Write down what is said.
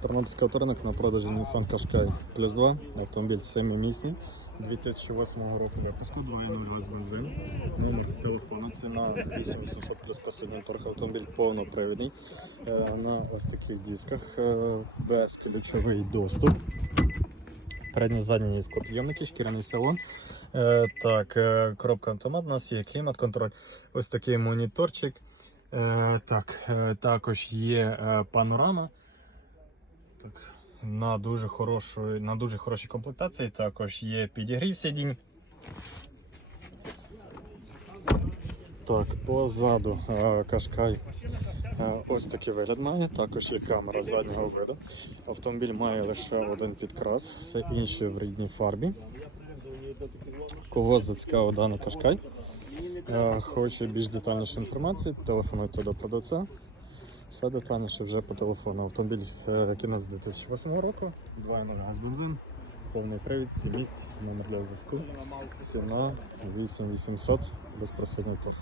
Тернопільський авторинок на продажі Nissan Qashqai плюс 2, автомобіль 7-місний, 2008 року випуску, 2.0 газ бензин, номер телефону, ціна 8800 плюс посильний торг, автомобіль повнопривідний, е, на ось таких дисках, е, безключовий доступ. Передні задні склопідйомники, шкіряний салон. Е, так, коробка автомат, у нас є клімат-контроль, ось такий моніторчик. Так, також є панорама. Так, на дуже хорошу, на дуже хорошій комплектації. Також є підігрів сидінь. Так, позаду е, Кашкай е, ось такий вигляд має. Також є камера заднього виду. Автомобіль має лише один підкрас, все інше в рідній фарбі. Кого зацікавив даний Кашкай? Е, Хоче більш детальніше інформації, телефонуйте до продавця. Все детальніше вже по телефону. Автомобіль е, кінець 2008 року, 2.0 газ бензин, повний привід, 7 місць, номер для зв'язку. Ціна 8800 безпросвітний торг.